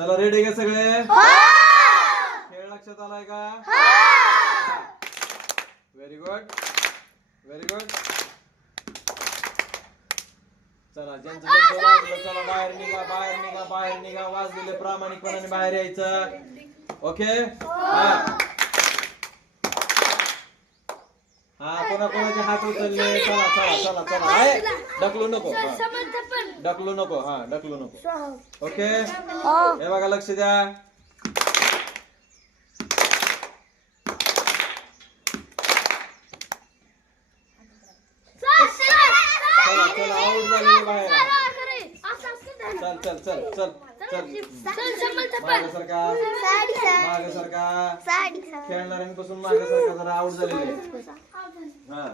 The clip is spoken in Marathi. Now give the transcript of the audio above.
चला रेडी का सगळे? खेळ लक्षात आलाय का? Very good very good. चला ज्यांचं ज्यांचं वाजलं चला बाहेर निघा बाहेर निघा बाहेर निघा. वाजलेले प्रामाणिकपणाने बाहेर यायचं. ओके हा पुन्हा कोणाचे हात उचलले. चला चला चला चला. आहे ढकलू नको ढकलू नको. हा ढकलू नको. ओके हे बघा लक्ष द्या. चला चला आउट झालेले बाहेर. चल चल चल चल चल मागे सरका मागे सरका. खेळणाऱ्यांपासून मागे सरका जरा आउट झालेले. हा